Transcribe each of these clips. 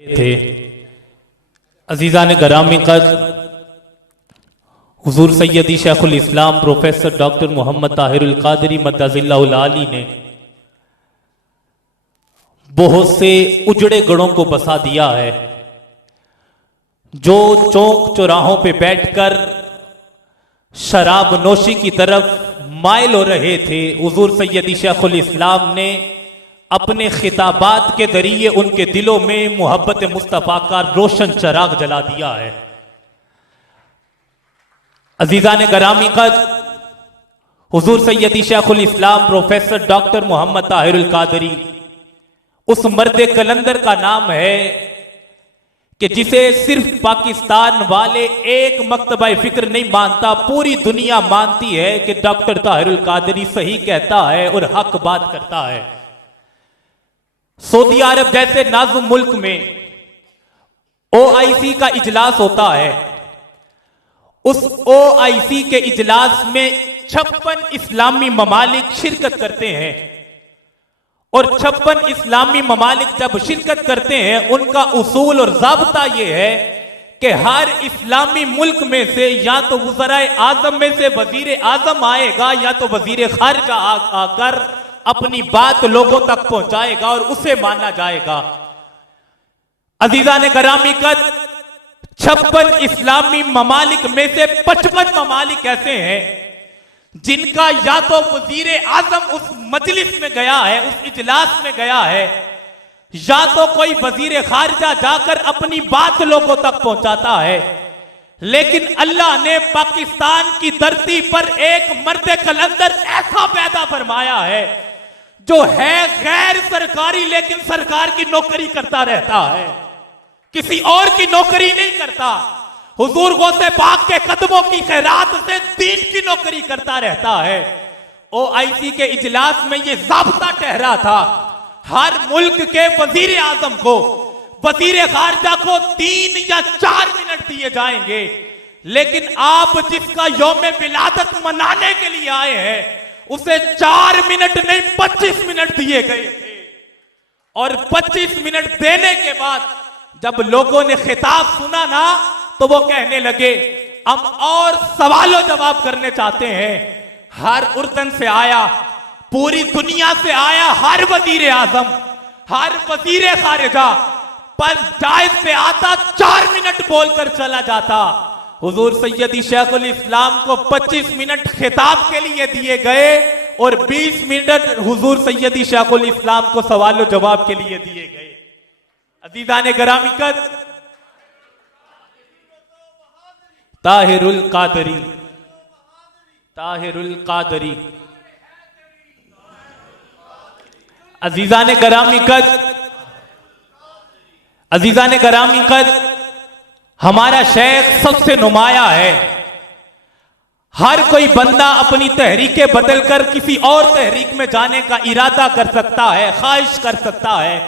थे। अजीज़ान गरामी कद हुजूर सैयदी शेखुल इस्लाम professor doctor Mohammad Tahirul Qadri मद्दाजिल्लाहुल आली ने बहुत से उजड़े गढ़ों को बसा दिया है। जो चौक चौराहों पे बैठकर शराब नोशी की तरफ माइल हो रहे थे, हुजूर सैयदी शेखुल इस्लाम ने अपने खिताबात के जरिए उनके दिलों में मोहब्बत मुस्तफ़ा का रोशन चराग जला दिया है। अजीज़ान गरामी कद हुजूर सैयदी शेखुल इस्लाम प्रोफेसर डॉक्टर मोहम्मद ताहिरुल कादरी उस मर्द कलंदर का नाम है कि जिसे सिर्फ पाकिस्तान वाले एक मकतबा फिक्र नहीं मानता, पूरी दुनिया मानती है कि डॉक्टर ताहिरुल कादरी सही कहता है और हक बात करता है। सऊदी अरब जैसे नाजुम मुल्क में OIC का इजलास होता है। उस OIC के इजलास में 56 इस्लामी ममालिक शिरकत करते हैं और 56 इस्लामी ममालिक जब शिरकत करते हैं, उनका उसूल और ज़ाब्ता यह है कि हर इस्लामी मुल्क में से या तो वज़राए आज़म में से वज़ीर आज़म आएगा या तो वज़ीर खारिजा आकर अपनी बात लोगों तक पहुंचाएगा और उसे माना जाएगा। अजीज़ान गरामी कद 56 इस्लामी ममालिक में से 55 ममालिक ऐसे हैं जिनका या तो वज़ीर आज़म उस मजलिस में गया है, उस इजलास में गया है, या तो कोई वज़ीर खारिजा जाकर अपनी बात लोगों तक पहुंचाता है। लेकिन अल्लाह ने पाकिस्तान की धरती पर एक मर्द कलंदर ऐसा पैदा फरमाया है जो है गैर सरकारी लेकिन सरकार की नौकरी करता रहता है, किसी और की नौकरी नहीं करता। हुजूर गौसे पाक के कदमों की खैरात से दीन की नौकरी करता रहता है। OIC के इजलास में यह ज़ाब्ता ठहरा था, हर मुल्क के वजीर आजम को, वजीर खारिजा को 3 या 4 मिनट दिए जाएंगे, लेकिन आप जिसका यौम विलादत मनाने के लिए आए हैं उसे 4 मिनट नहीं 25 मिनट दिए गए थे। और 25 मिनट देने के बाद जब लोगों ने खिताब सुना ना, तो वो कहने लगे हम और सवालों जवाब करने चाहते हैं। हर उर्दन से आया, पूरी दुनिया से आया, हर वजीर आजम, हर वजीर खारिजा पर जायज पे आता 4 मिनट बोलकर चला जाता। हुजूर सैयदी शेखुल इस्लाम को 25 मिनट खिताब के लिए दिए गए और 20 मिनट हुजूर सैयदी शेखुल इस्लाम को सवालों जवाब के लिए दिए गए। अजीज़ान गरामी कद ताहिरुल कादरी, ताहिरुल कादरी, अजीज़ान गरामी कद, अजीज़ान गरामी कद हमारा शेख सबसे नुमाया है। हर कोई बंदा अपनी तहरीकें बदलकर किसी और तहरीक में जाने का इरादा कर सकता है, ख्वाहिश कर सकता है,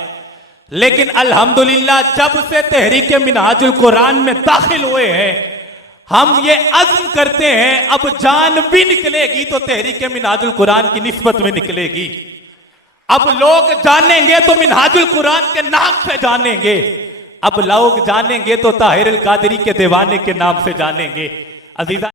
लेकिन अल्हम्दुलिल्लाह जब से तहरीके मिनहाजुल कुरान में दाखिल हुए हैं, हम ये अज़्म करते हैं अब जान भी निकलेगी तो तहरीके मिनहाजुल कुरान की निस्बत में निकलेगी। अब लोग जानेंगे तो मिनहाजुल कुरान के नाम से जानेंगे, अब लोग जानेंगे तो ताहिरुल कादरी के दीवाने के नाम से जानेंगे। अजीज़ा